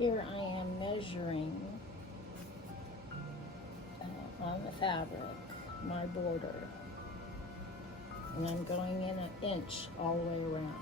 here I am measuring on the fabric my border, and I'm going in 1 inch all the way around.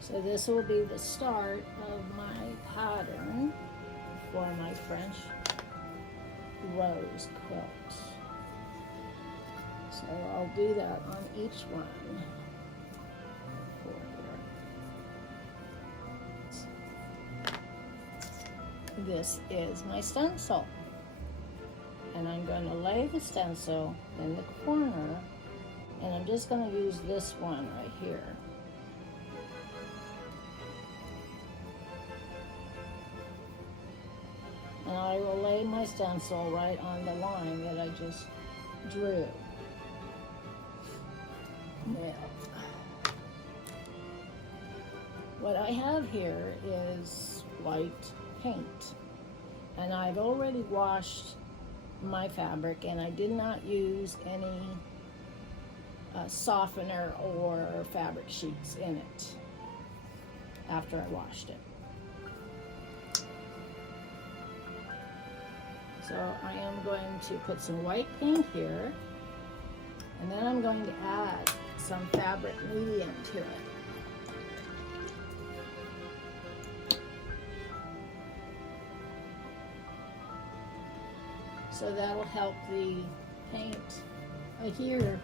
So this will be the start of my pattern for my French rose quilt. So I'll do that on each one. This is my stencil, and I'm going to lay the stencil in the corner, and I'm just going to use this one right here. And I will lay my stencil right on the line that I just drew. Now, what I have here is white paint, and I've already washed my fabric, and I did not use any softener or fabric sheets in it after I washed it. So I am going to put some white paint here, and then I'm going to add some fabric medium to it. So that'll help the paint adhere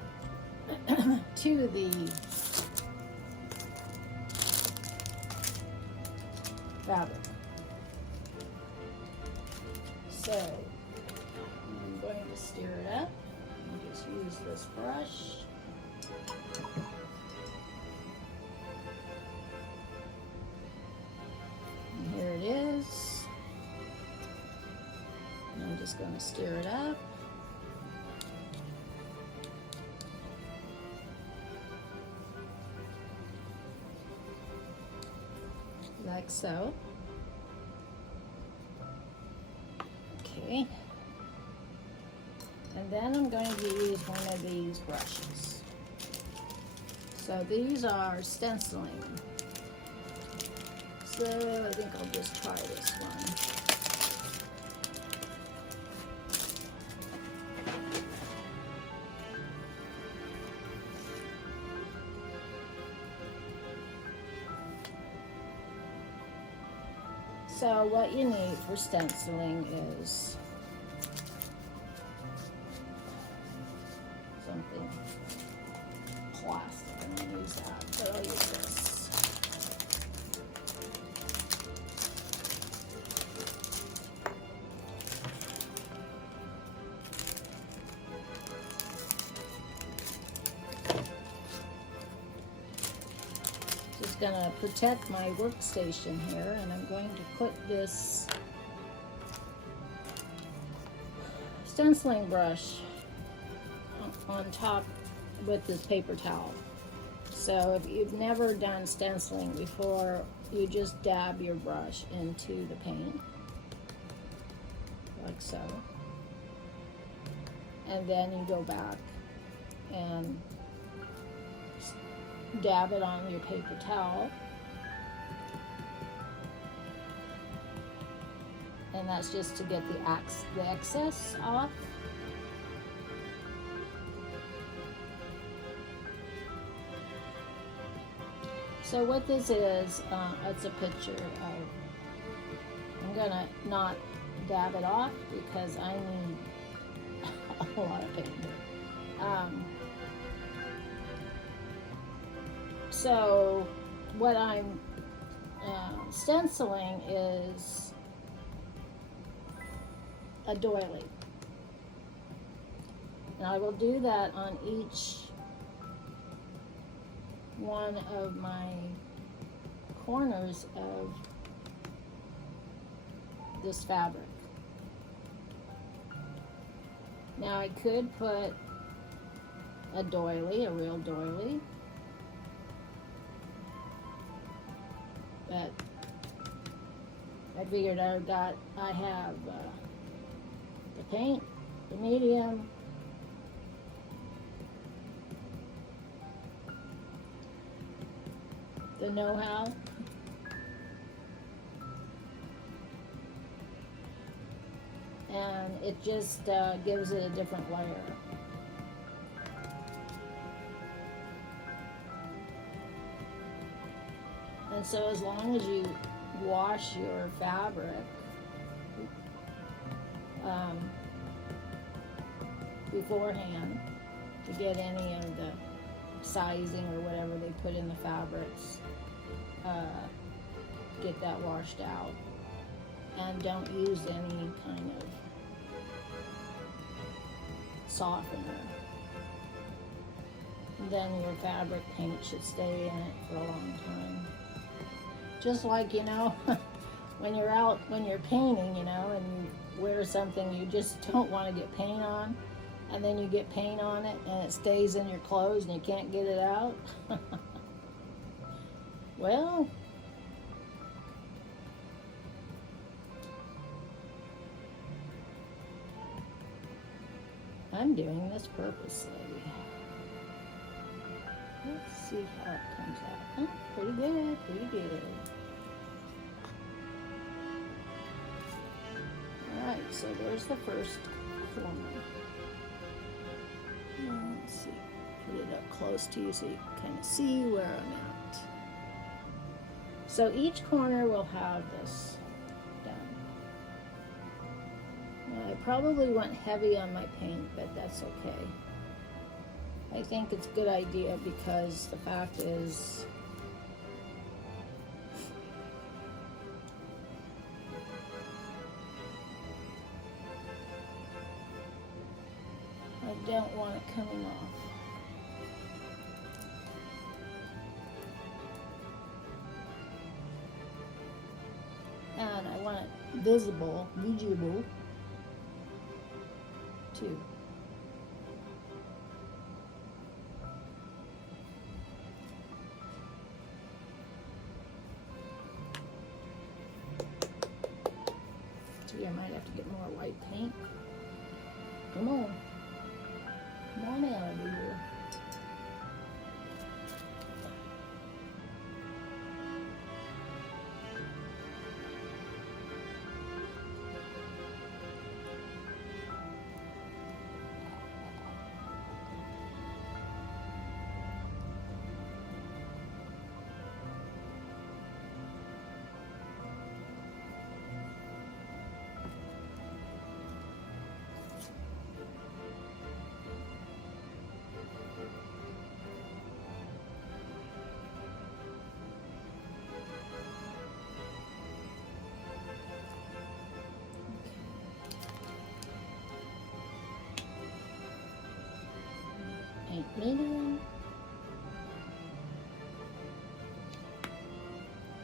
to the fabric. So I'm going to stir it up and just use this brush. And here it is. And I'm just going to stir it up. Like so. Okay. And then I'm going to use one of these brushes. So these are stenciling. So I think I'll just try this one. So what you need for stenciling is something plastic. I'm going to use that, but I'll use this. Just going to protect my workstation here, and I'm going to put this stenciling brush on top with this paper towel. So if you've never done stenciling before, you just dab your brush into the paint, like so. And then you go back and dab it on your paper towel. And that's just to get the excess off. So what this is, it's a picture of, I'm gonna not dab it off because I need a lot of paint here. So what I'm stenciling is a doily. And I will do that on each one of my corners of this fabric. Now I could put a doily, a real doily. But I figured I have the paint, the medium, the know-how, and it just gives it a different layer. And so as long as you wash your fabric beforehand to get any of the sizing or whatever they put in the fabrics, get that washed out, and don't use any kind of softener, then your fabric paint should stay in it for a long time. Just like, when you're painting, and you wear something you just don't want to get paint on, and then you get paint on it and it stays in your clothes and you can't get it out. Well, I'm doing this purposely. Let's see how it comes out. Oh, pretty good, pretty good. Alright, so there's the first corner. Let's see, put it up close to you so you can kind of see where I'm at. So each corner will have this done. I probably went heavy on my paint, but that's okay. I think it's a good idea because the fact is, I don't want it coming off. And I want it visible too. Gee, I might have to get more white paint. Come on. Come on out of here. Paint medium.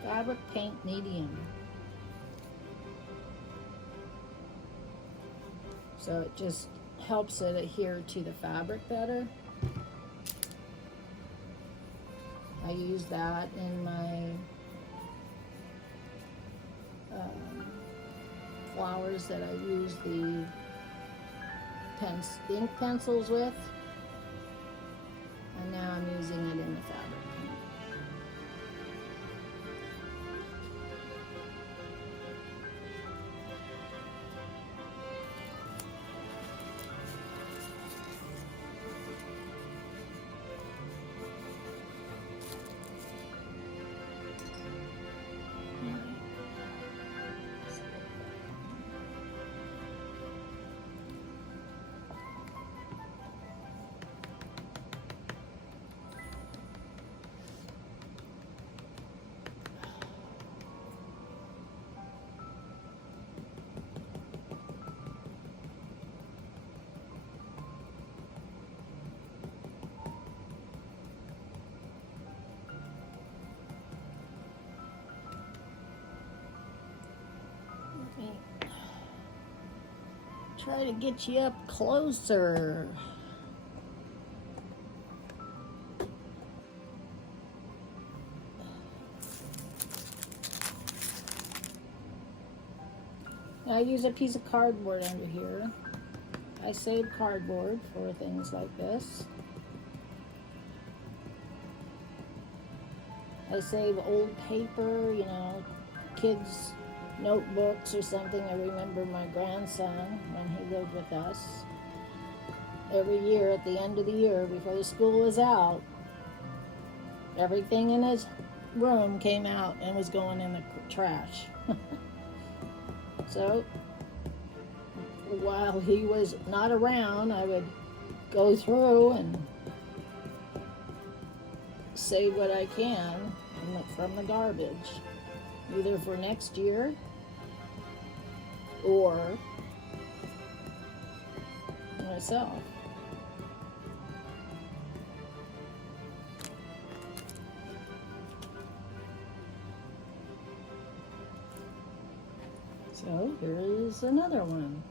Fabric paint medium. So it just helps it adhere to the fabric better. I use that in my flowers that I use the ink pencils with. And now I'm using it in the fabric paint. Try to get you up closer. I use a piece of cardboard under here. I save cardboard for things like this. I save old paper, you know, kids' notebooks or something. I remember my grandson when he lived with us. Every year, at the end of the year, before the school was out, everything in his room came out and was going in the trash. So, while he was not around, I would go through and save what I can from the garbage, either for next year or myself. So here is another one.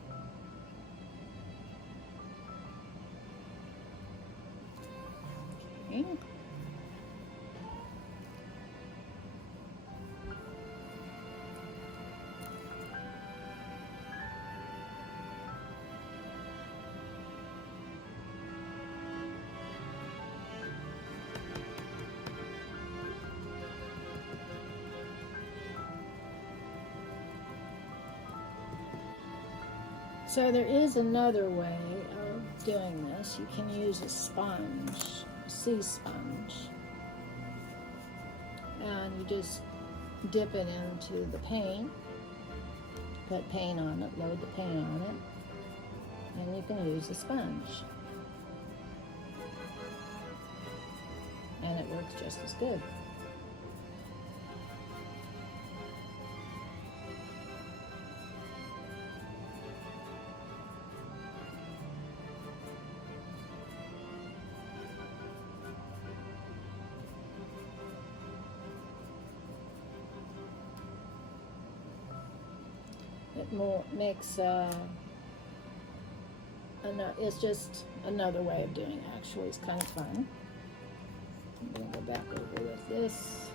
Okay. So there is another way of doing this. You can use a sponge, a sea sponge, and you just dip it into the paint, put paint on it, load the paint on it, and you can use a sponge. And it works just as good. It makes it's just another way of doing it. Actually, it's kind of fun. I'm going to go back over with this,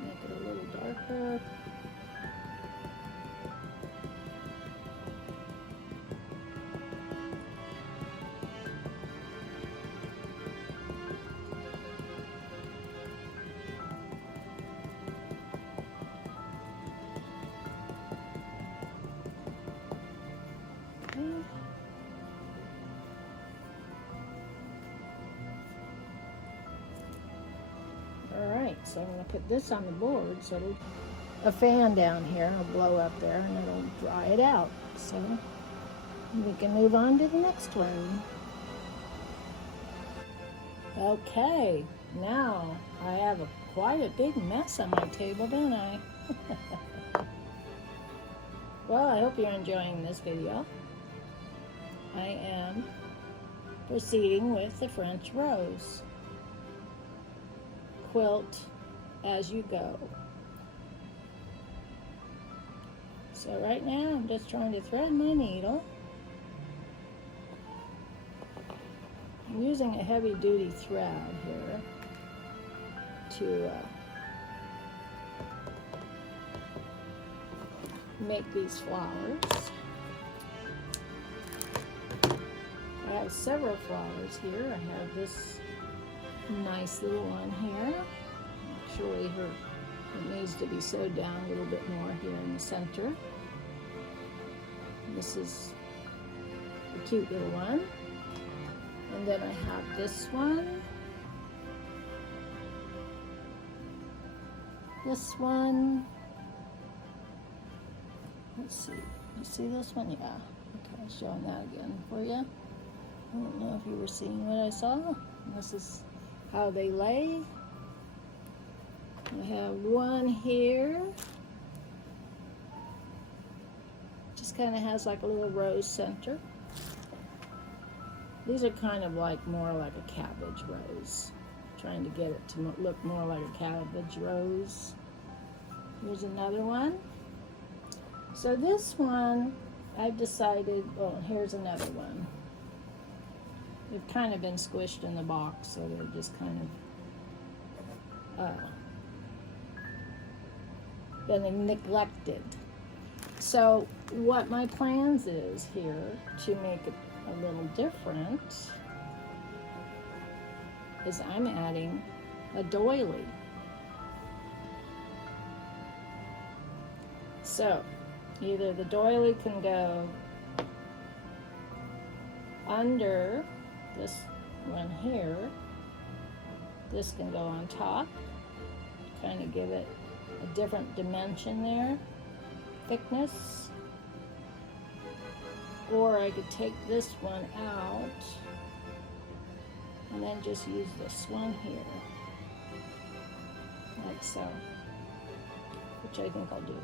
make it a little darker. Alright, so I'm going to put this on the board so it'll, a fan down here will blow up there and it'll dry it out. So we can move on to the next one. Okay, now I have quite a big mess on my table, don't I? Well, I hope you're enjoying this video. I am proceeding with the French rose. Quilt as you go. So right now I'm just trying to thread my needle. I'm using a heavy duty thread here to make these flowers. I have several flowers here. I have this nice little one here. Actually, it needs to be sewed down a little bit more here in the center. This is a cute little one. And then I have this one. This one. Let's see. You see this one? Yeah. Okay, I'm showing that again for you. I don't know if you were seeing what I saw. This is how they lay. I have one here. Just kind of has like a little rose center. These are kind of like more like a cabbage rose. Trying to get it to look more like a cabbage rose. Here's another one. So this one, I've decided, well, here's another one. They've kind of been squished in the box, so they're just kind of been neglected. So what my plans is here to make it a little different is I'm adding a doily. So either the doily can go under this one here, this can go on top, kind of give it a different dimension there, thickness, or I could take this one out and then just use this one here, like so, which I think I'll do.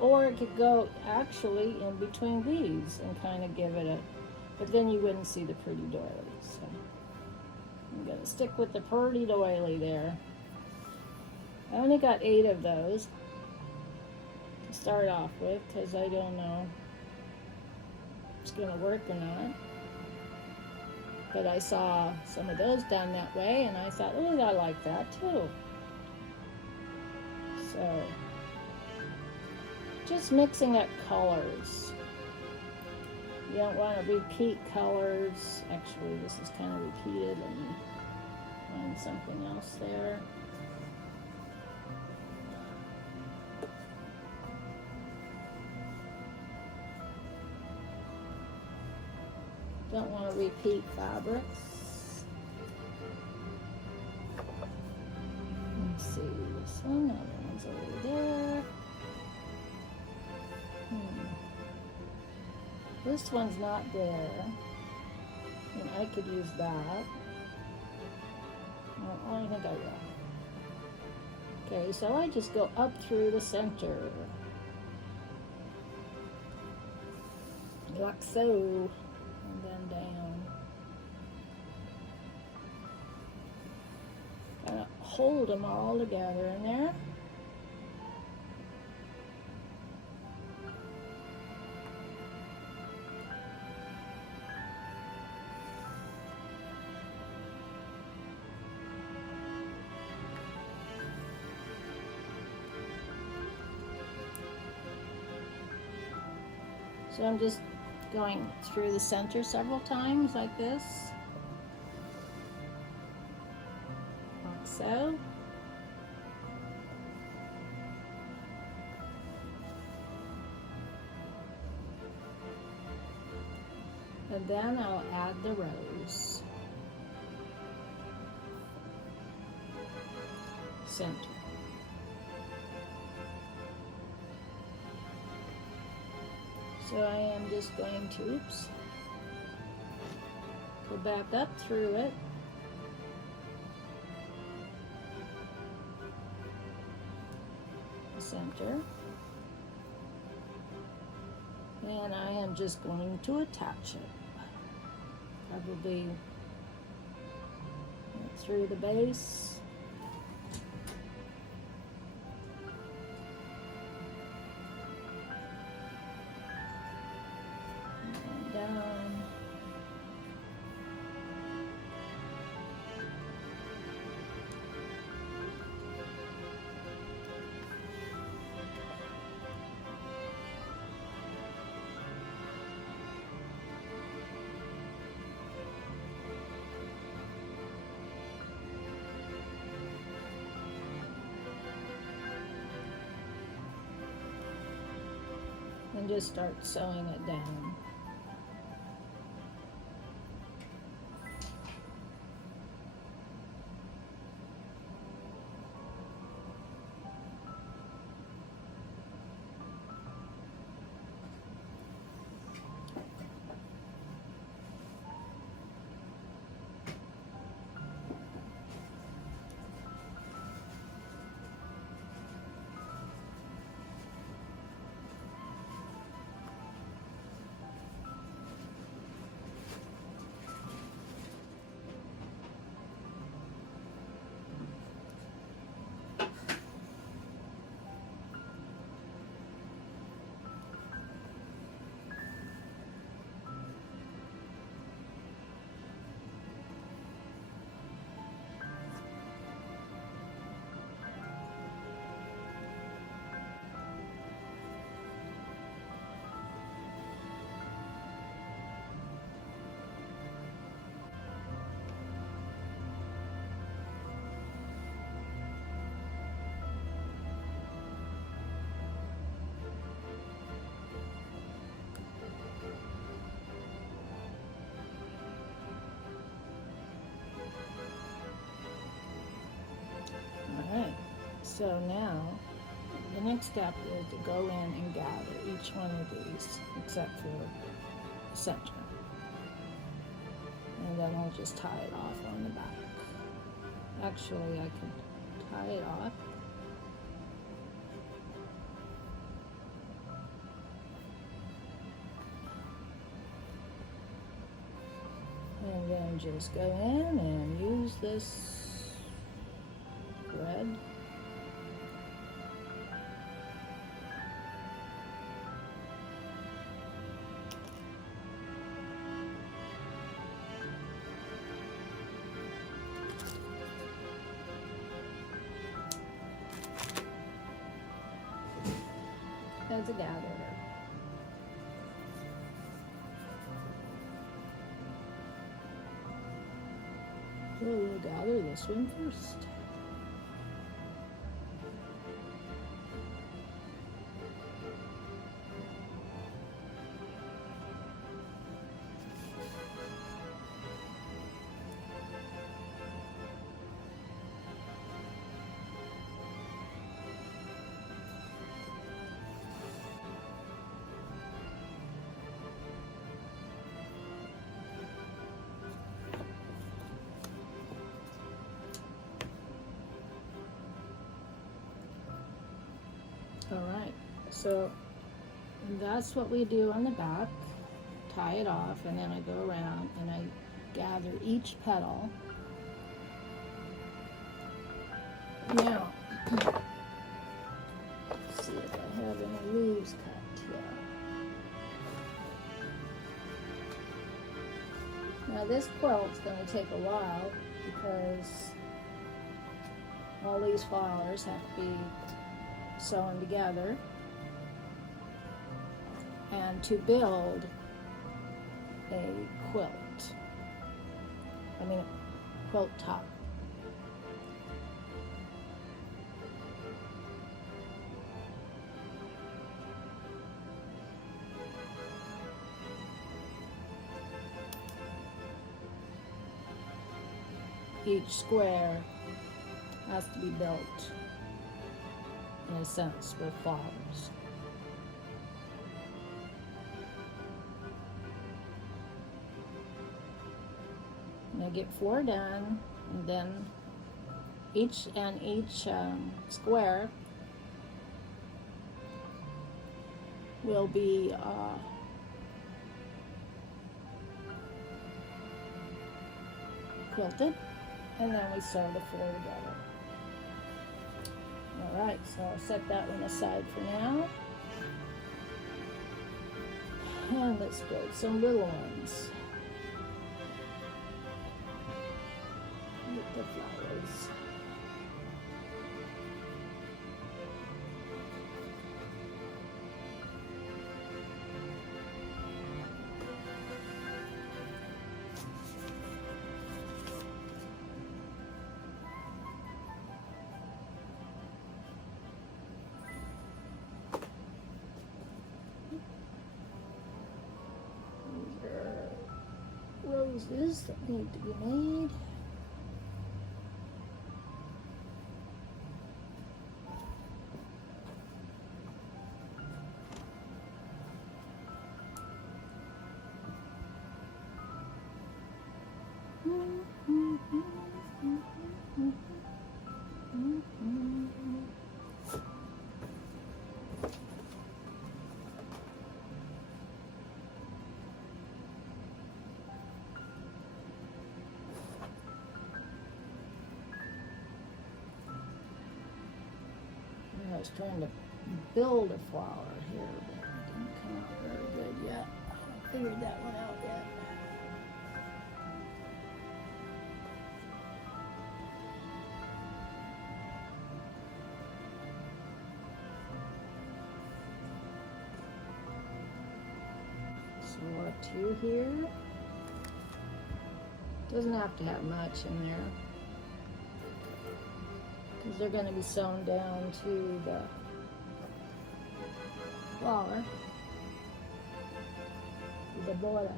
Or it could go actually in between these and kind of give it a, but then you wouldn't see the pretty doily. So I'm gonna stick with the pretty doily there. I only got 8 of those to start off with because I don't know if it's gonna work or not. But I saw some of those done that way and I thought, oh, I like that too. So just mixing up colors. You don't want to repeat colors. Actually, this is kind of repeated. And find something else there. Don't want to repeat fabrics. Let's see, this one, other one's over there. This one's not there, and I could use that. Oh, I think I will. Okay, so I just go up through the center, like so, and then down. Kind of hold them all together in there. So I'm just going through the center several times like this, like so. And then I'll add the rose. Center. So I am just going to, oops, go back up through it. The center. And I am just going to attach it. Probably through the base. And down. And just start sewing it down. So now, the next step is to go in and gather each one of these, except for the center. And then I'll just tie it off on the back. Actually, I can tie it off. And then just go in and use this thread. As a gatherer. So we'll gather this one first. Alright, so that's what we do on the back. Tie it off, and then I go around and I gather each petal. Now, let's see if I have any leaves cut here. Now this quilt's going to take a while because all these flowers have to be sewn together, and to build a quilt, quilt top. Each square has to be built in a sense with flowers. And I get 4 done, and then each square will be quilted, and then we sew the 4 together. Alright, so I'll set that one aside for now. And let's build some little ones with the flowers. Roses that need to be made. I was trying to build a flower here, but it didn't come out very good yet. I haven't figured that one out yet. So we'll have 2 here. Doesn't have to have much in there, because they're going to be sewn down to the flower, the border.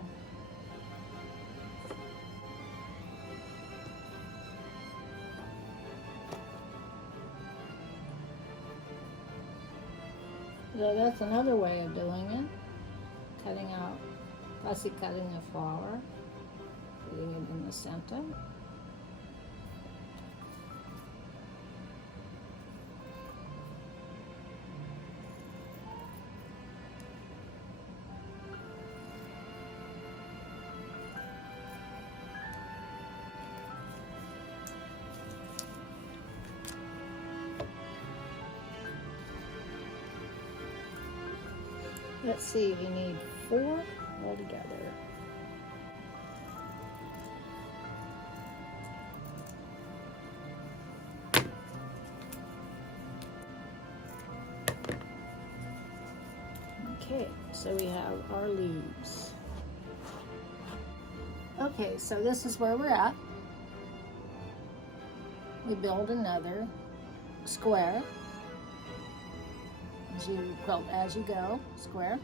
So that's another way of doing it. Cutting out, fussy cutting the flower, putting it in the center. Let's see, we need 4 altogether. Okay, so we have our leaves. Okay, so this is where we're at. We build another square. As you quilt as you go, square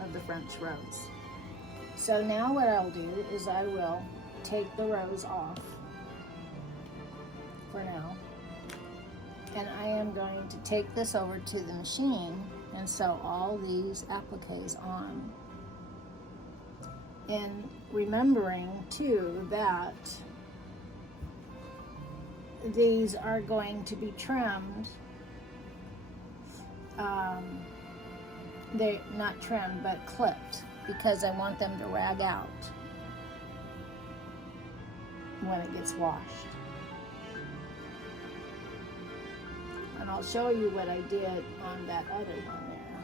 of the French rose. So now what I'll do is I will take the rose off for now, and I am going to take this over to the machine and sew all these appliques on. And remembering too that these are going to be trimmed. They're not trimmed, but clipped, because I want them to rag out when it gets washed. And I'll show you what I did on that other one there.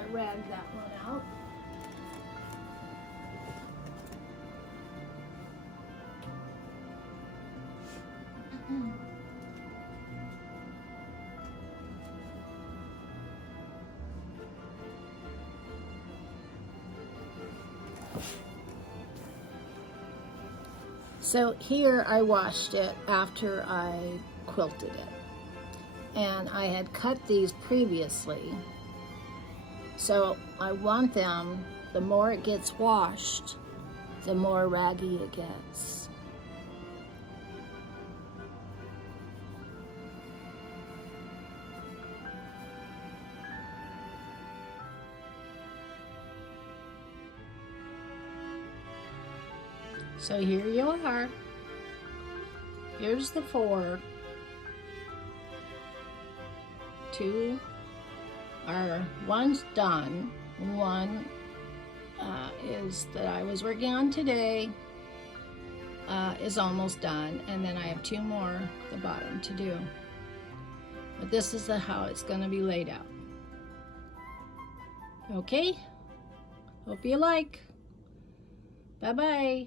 I ragged that one out. So here I washed it after I quilted it, and I had cut these previously, so I want them, the more it gets washed, the more raggy it gets. So here you are. Here's the 4. 2 are, one's done. One is that I was working on today, is almost done, and then I have 2 more at the bottom to do. But this is how it's going to be laid out. Okay? Hope you like. Bye-bye.